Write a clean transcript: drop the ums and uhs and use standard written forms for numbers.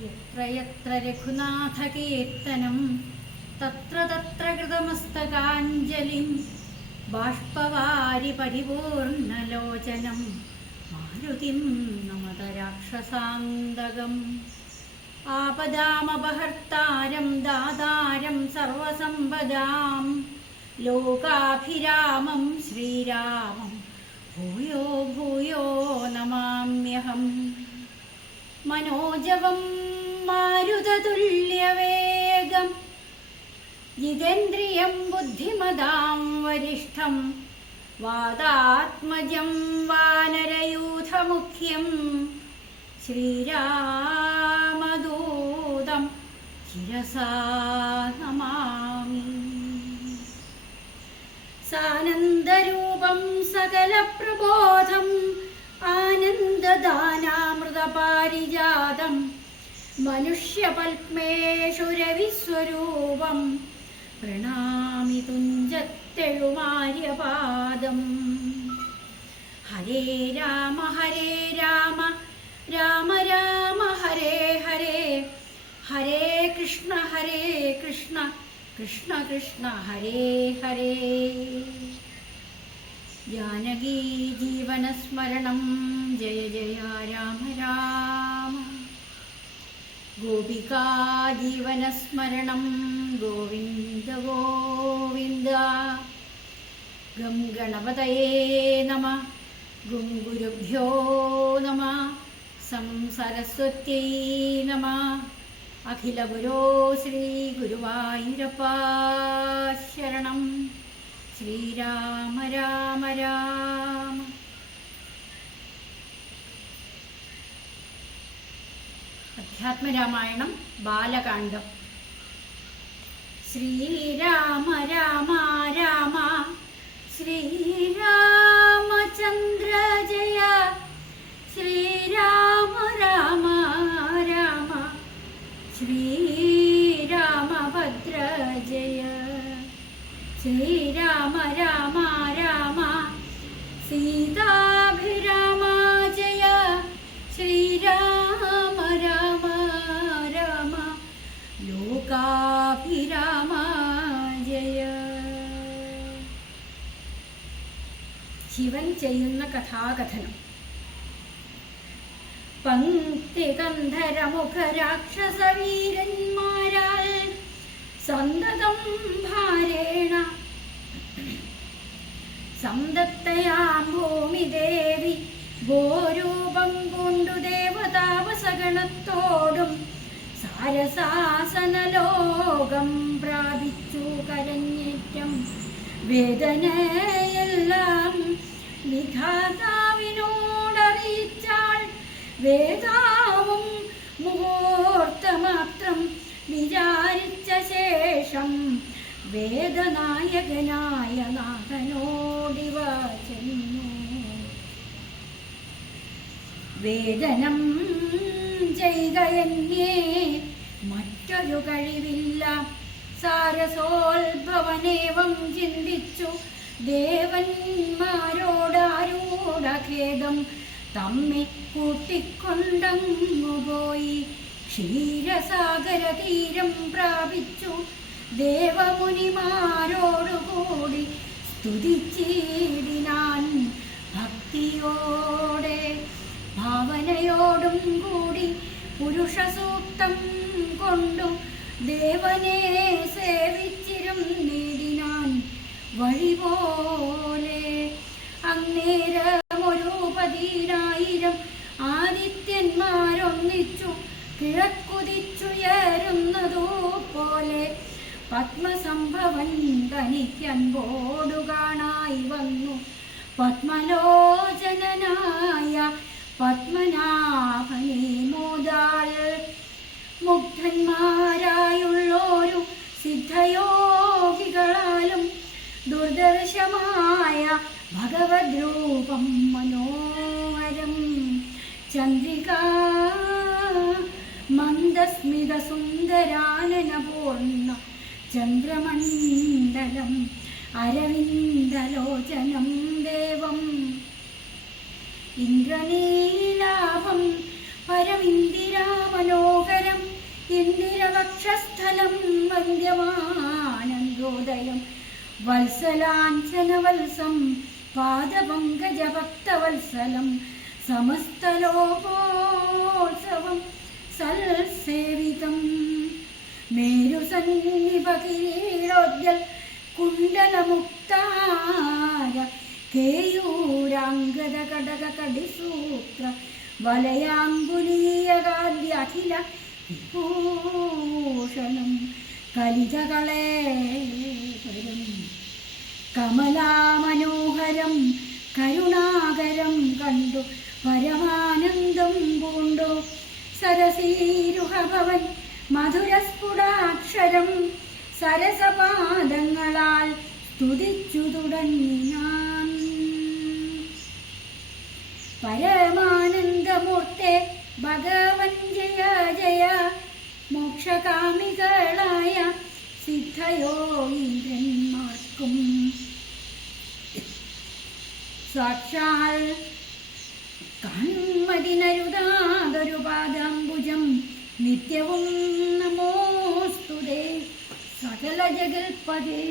യത്ര യത്ര രഘുനാഥകീർത്തനം തത്ര തത്ര കൃതമസ്തകാഞ്ജലിം ബാഷ്പവാരി പരിപൂർണലോചനം മാരുതിം നമത രാക്ഷസാന്തകം ആപദാമപഹർത്താരം ദാതാരം സർവസമ്പദാം ലോകാഭിരാമം ശ്രീരാമം ഭൂയോ ഭൂയോ നമാമ്യഹം. മനോജവം മാരുതതുല്യവേഗം ജിതേന്ദ്രിയം ബുദ്ധിമതാം വരിഷ്ഠം വാതാത്മജം വാനരയൂഥമുഖ്യം ശ്രീരാമദൂതം ശിരസാ നമാമി. സാനന്ദരൂപം സകലപ്രബോധം ആനന്ദദാനാമൃതപാരിജാതം മനുഷ്യപത്മേഷുരവിസ്വരൂപം പ്രണാമി തുഞ്ചത്തെഴുമാര്യപാദം. ഹരേ രാമ രാമ രാമ ഹരേ ഹരേ, ഹരേ കൃഷ്ണ കൃഷ്ണ കൃഷ്ണ ഹരേ ഹരേ. ജാനകീ ജീവനസ്മരണം ജയ ജയ രാമ രാമ. ഗോപികാ ജീവനസ്മരണം ഗോവിന്ദ ഗോവിന്ദ. ഗം ഗണപതയേ നമഃ, ഗും ഗുരുഭ്യോ നമഃ, സം സരസ്വത്യൈ നമഃ. അഖില ഗുരോ ശ്രീ ഗുരുവായൂരപ്പ ശരണം. ശ്രീരാമ രാമ രാമ. അധ്യാത്മരാമായണം ബാലകാണ്ഡം. ശ്രീരാമ രാമ രാമ ശ്രീരാമചന്ദ്ര ജയ, ശ്രീരാമ രാമ രാമ ശ്രീരാമഭദ്ര ജയ, ശ്രീരാമ രാമ രാമ സീതാഭിരാമ ജയ, ശ്രീരാമ രാമ രാമ ലോകാഭിരാമ ജയ. ശിവൻ ചെയ്യുന്ന കഥാകഥനം. പങ്ക്തികന്ധരമുഖ രാക്ഷസവീരന്മാരാൽ സന്തതം ഭാരേണ സംദത്തയാം ഭൂമിദേവി ഗോരൂപം പൂണ്ടു ദേവതാപസഗണത്തോടും സാരസാസനലോകം പ്രാപിച്ചു കരഞ്ഞേറ്റം. വേദനയെല്ലാം വിധാതാവിനോടറിയിച്ചാൾ. വേദാവും മുഹൂർത്തമാത്രം വിചാരിച്ച ശേഷം വേദനായകനായ നാഥനോടിവ ചെന്നു. വേദനം ചെയ്തയന്യേ മറ്റൊരു കഴിവില്ല. സാരസോത്ഭവനേവം ചിന്തിച്ചു ദേവന്മാരോടാരൂഢഖേദം തമ്മി കൂട്ടിക്കൊണ്ടങ്ങുപോയി. ക്ഷീരസാഗരതീരം പ്രാപിച്ചു ദേവമുനിമാരോടുകൂടി സ്തുതിച്ചിടിനാൻ ഭക്തിയോടെ. ഭാവനയോടും കൂടി പുരുഷസൂക്തം കൊണ്ടു ദേവനെ സേവിച്ചിരുന്നിടിനാൻ വഴിപോലെ. അന്നേരമൊരു 10,000 ആദിത്യന്മാരൊന്നിച്ചു കിഴക്കുതിച്ചുയരുന്നതു പോലെ പത്മസംഭവൻ തനിക്കൻപോടു കാണായി വന്നു. പത്മലോചനായ പത്മനാഭനെ മോദാൽ മുഗ്ധന്മാരായുള്ളോരു സിദ്ധയോഗികളാലും ദുർദർശമായ ഭഗവദ്രൂപം മനോഹരം. ചന്ദ്രികാ മന്ദസ്മിത സുന്ദരാനനപൂർണ്ണ ചന്ദ്രമണ്ഡലം അരവിന്ദലോചനം ദേവം. ഇന്ദ്രനീലാഭം പരമിന്ദിര കമലാമനോഹരം ഇന്ദിരവക്ഷസ്ഥലം വന്ദ്യമാനന്ദോദയം വത്സലാഞ്ചനവത്സം പാദപങ്കജഭക്തവത്സലം സമസ്തലോകോത്സവം സൽസേവിതം മേരുസന്നിപകിരീടോദ്യൽ കുണ്ടലമുക്താര കേയൂരാംഗദ കടക കടിസൂത്ര വലയാങ്കുലീയകാദ്യഖില വിഭൂഷണം കലിതകളേവരം കമലാമനോഹരം കരുണാകരം കണ്ടു പരമാനന്ദം പൂണ്ടു സരസീരുഹഭവൻ മധുരസ്ഫുടാക്ഷരം സരസപാദങ്ങളാൽ സ്തുതിച്ചു തുടങ്ങിനാൻ. പരമാനന്ദമൂർത്തെ ഭഗവൻ ജയ ജയ മോക്ഷകാമികളായ സിദ്ധയോഗീരന്മാർക്കും സാക്ഷാൽ കാണുമതിനരുതാതൊരു പാദാംബുജം നിത്യവും നമോസ്തുതേ സകല ജഗൽപദേ.